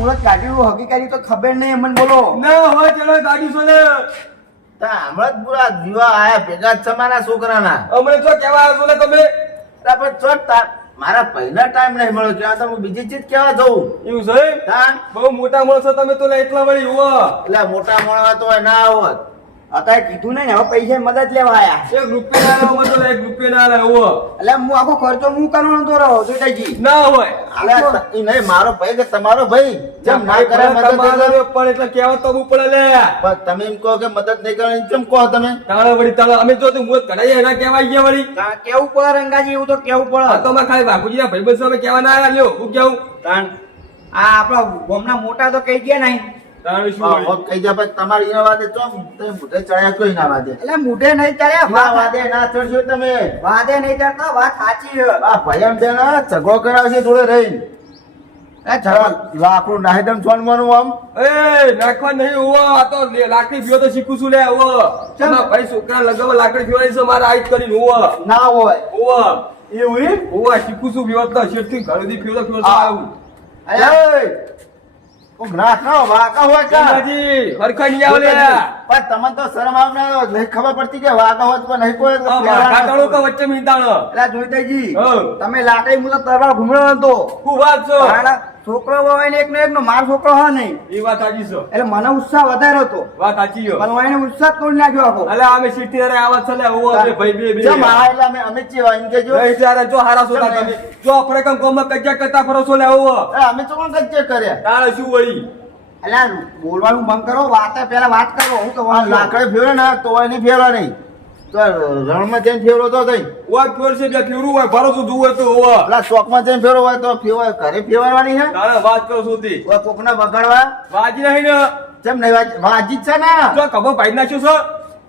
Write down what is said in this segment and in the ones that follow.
મુરત કાઢ્યું હકીકત તો ખબર નહીં મને બોલો ના હોય ચલો ગાડી સોલે હમણાં જ પૂરા જીવા આયા ભેગા જ તમારા છોકરાના અમને તો કેવા આવ્યો છો ને તમે પણ ચોટ મારા પહેલા ટાઈમ નહીં મળ્યો ત્યાં તો હું બીજી ચીજ કેવા જઉં એવું છે તાન બહુ મોટા માણસો તમે તો એટલા વળી હુઓ એટલે મોટા મોણવા તો હોય ના હોત અત્યારે કીધું નહીં હવે પૈસા મદદ લેવા આયા એક રૂપિયા ના લાવો તો એક રૂપિયા ના લાવો એટલે હું આખો ખર્ચો હું કરવાનો તો રહો જોઈતાજી ના હોય એટલે ઈ નહીં મારો ભાઈ કે તમારો ભાઈ જેમ ના કરે મદદ નહીં કરે. પણ એટલે કેવા તો હું પડે લે પણ તમે એમ કહો કે મદદ નહીં કરે એમ કેમ કહો તમે તાળા વળી તાળા અમે જો તું મુરત કઢાઈ એના કેવા ગયા વળી કેવું પડે રંગાજી એવું તો કેવું આ પડે તો માં ખાલી બાપુજી ના ભાઈબંધ સામે કેવા ના આવ્યા લ્યો હું કેવું તાણ આ આપણા ગામના મોટા તો કહી ગયા નહીં તાણે શું હા, વળી? હોત કહી જા ભાઈ તમારી એના વાદે ચો તમે મોઢે ચડ્યા કોઈ ના વાદે એટલે મુઢે નહીં ચડ્યા ના વાદે ના ચડશો તમે વાદે નહીં ચડતા વાત સાચી છે આ ભાઈ એમ છે ને ઝઘડો કરાવશે જોડે રહીને લાકડું નાહી દમ છોન મનું આમ એ નાખવા નહીં હુઓ આ તો લાકડી ભીઓ તો શીખું છું લે હુઓ તમારા ભાઈ છોકરા લગાવવા લાકડી ભીવાડી છે મારા આઈટ કરીને હુઓ ના હોય હુઓ એવું એમ? હુઓ શીખું છું ભીવત તો શેઠથી ઘરેથી ફેરો ફેરો આવું અરે કોક નાખો વાકા હોય કા કાજી હરખા નહીં આવે લે પણ તમને તો શરમ આવના નહીં ખબર પડતી કે વાકા હોત પણ નહીં કોઈ કાટાળો કે વચ્ચે મીંદાણો એટલે જોઈતાજી હા. તમે લાકડી મુલા તરવાર ઘૂમણો તો હું વાત છો મારા છોકરો હોય ને એક ને એક નો મારો છોકરો હા નહીં એ વાત સાચી છે એટલે મને ઉત્સાહ વધારે હતો વાત સાચી છે પણ હું એને ઉત્સાહ તોડી નાખ્યો આખો અલે અમે સીટી રે આવા છે લે હુઓ બે ભાઈ બે બે જેમ આ એટલે અમે ચેવા એમ કેજો એ ત્યારે જો હારા સોતા તમે જો ફરકમ કોમમાં કજ્જા કરતા ફરો છો લે હુઓ અમે તો કોણ કચ્ચે કર્યા તારે શું વળી એટલે બોલવાનું બંધ કરો વાત પેલા વાત કરો હું આ કહેવાનું લાકડે ફેરો ને તો એને ફેરવા નહીં તો રણમાં જઈને ફેરો તો થઈ ઓય ફેર છે બે ફેરું હોય ભરોસો જોવે તો હુઓ પેલા ચોકમાં જઈને ફેરો હોય તો ફેરવા ઘરે ફેરવાની છે તારે વાત કરો સુધી ઓય કોકને બગાડવા વાજી નહીં ને જેમ નહીં વાજી જ છે ને જો ખબર ભાઈ નાખ્યું છે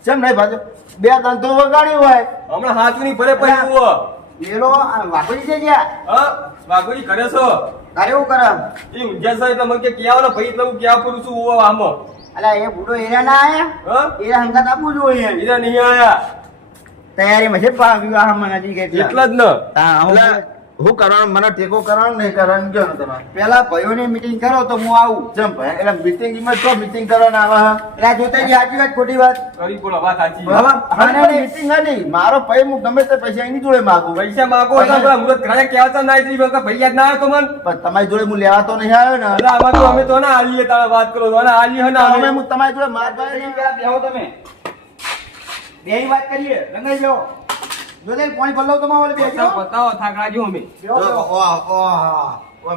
જેમ નહીં ભાજો બે ધંધો વગાડ્યું હોય હમણાં હાથું નહીં ભરે પડી હુઓ લેલો વાપરી છે જ્યાં હા વાઘુજી કરે છો તારે એવું કરે એ ઊંઝા છે એટલે મને કે ક્યાં ભાઈ એટલે હું ક્યાં કરું છું હુઓ આમ એટલે એ બુડો એરા ના આયા હા એરા હંગાત આપવું જોઈએ હીરા નહીં આયા તૈયારી માં છે વિવાહ માં નજીક એટલા જ ને એટલે હું કરવાનું મને ટેકો કરવાનું નહીં કરવાનું કયો ને તમારે પેલા ભાઈઓની મીટિંગ કરો તો હું આવું જેમ ભાઈ એટલે મીટિંગ માં તો મીટિંગ કરવાના આવા એટલે જોતાજી સાચી વાત ખોટી વાત કરી બોલો વાત સાચી હવે મીટિંગ નહીં મારો ભાઈ હું ગમે તે પૈસા એની જોડે માગું પૈસા માગો હતા પેલા મુરત ઘરે કહેતા ના આવી ભાઈ યાદ ના આવે તો મન પણ તમારી જોડે હું લેવા તો નહીં આવ્યો ને એટલે આમાં તો અમે તો ના આલીએ તારે વાત કરો તો ના આલીએ હે ના અમે અમે હું તમારી જોડે માગવા પેલા બેહો તમે બેહી વાત કરીએ રંગાઈ જાઓ જો તે પાણી પલ્લો તમારે બેસી બતાવો થાક રાખ્યો અમે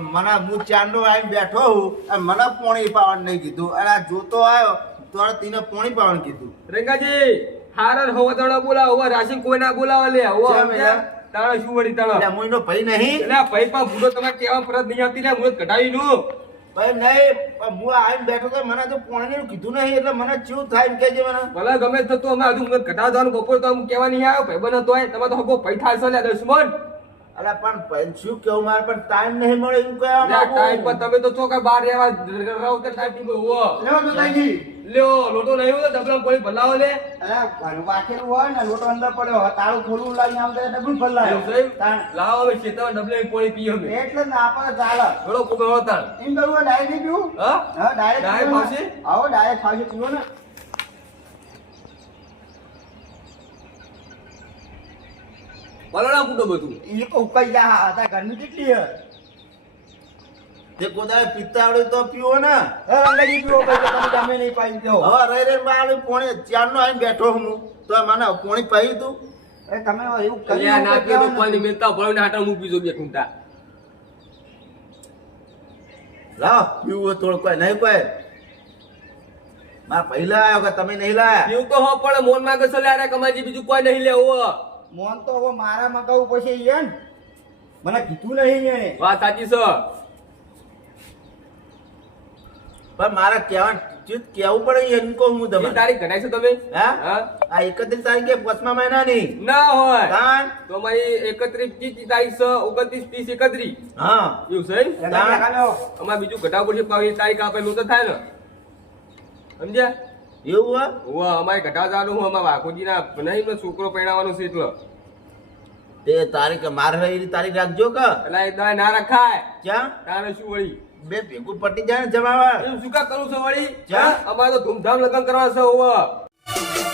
મને હું ચાંદો આવીને બેઠો હું અને મને પોણી પાવાનું નહીં કીધું અને આ જોતો આવ્યો તો તેને પોણી પાવાનું કીધું રેંગાજી હારર હોવા તણો બોલાવો હવે રાશિ કોઈ ના બોલાવો લે હવે કેમ યાર? તાણે શું વળી તાણે એટલે હું એનો ભાઈ નહીં એટલે આ ભાઈ પા ભૂલો તમે કેવા પરત નહીં આવતી લે મુરત કઢાવી નું ભાઈ નહીં પણ હું આવીને બેઠો તો મને તો પોણીનું કીધું નહીં એટલે મને ચેવું થાય એમ કહેજે મને ભલે ગમે તે થતું અમે હજુ મુરત કઢાવવાનું બપોર તો અમે કેવા નહીં આવ્યો ભાઈ બનો તોય તમે તો હગો ભાઈ થાય છે લે દુશ્મન અલા પણ ભાઈ શું કેવું મારે પણ ટાઈમ નહીં મળે એવું કહેવા લે ટાઈમ પર માંગુ. તમે તો છો કે બાર રહેવા રહો તો ટાઈમ હો લેવો જોતાજી લ્યો લોટો નહીં હોય તો ડબલા કોઈ ભલાવો લે અરે વાકેલું હોય ને લોટો અંદર પડ્યો હોય તાળું ખોલું લાવીને આમ તો ડબલું એવું ફલાયો છે? લાવો હવે ખેતરમાં ડબલે પાણી પીએ અમે એટલે જ ને આપણે ચાલે થોડો કોકો હોતા એમ કરવું હોય ડાયરેક્ટ નહીં પીવું હા હા ડાયરેક્ટ ડાયરેક્ટ ફાવશે? આવો ડાયરેક્ટ ફાવશે પીવો ને બલોડા કુટો બધું એ તો ઉકાઈ ગયા હતા ગરમી કેટલી હે તે કોદાળે પીતા આવડે તો પીવો ને રંગાજી પીવો પછી તમે તમે નહીં પાઈ દો હવે રહી રહી મારે પોણી ચારનો આવીને બેઠો હું તો મને પોણી પાઈ તું એ તમે એવું અલ્યા ના પીએ તો કરી પાણી મેલતા ભળીને હાટા મૂકી જો બે કુંટા લાવ પીવું હોય થોડું કોઈ નહીં કોઈ મારા પહેલા આવ્યો કે તમે નહીં લાયા એવું તો હો પણ મોન માંગે છે લે કમાજી બીજું કોઈ નહીં લેવો મોન તો હવે મારા મગાવું પછી એ ને મને કીધું નહીં એને વાત સાચી છે પણ મારા કહેવાનું ચીજ કેવું પડે એમ કહું હું એ તમને તારીખ ગણાય છે તમે હા હા આ 31 તારીખે 5મા મહિનાની ના હોય કાન તો મારી 31 તારીખ છે 29 30 31 હા એવું છે રંગાજી લગાડો. અમાર બીજું ઘટાવ પડશે પાવી તારીખ આપે નું તો થાય ને સમજ્યા એવું હા હોવા અમારે ઘટાવ જવાનું હું અમારા વાઘોજી ના નહીં છોકરો પહેણાવાનો છે એટલે તે તારીખ મારે એવી તારીખ રાખજો કે એટલે એ દાય ના રખાય ક્યાં તારે શું વળી બે ભેગું પટી જાય ને જમાવા એમ શું કા કરું છું વળી જા. અમારે તો ધૂમધામ લગ્ન કરવા છે હોવ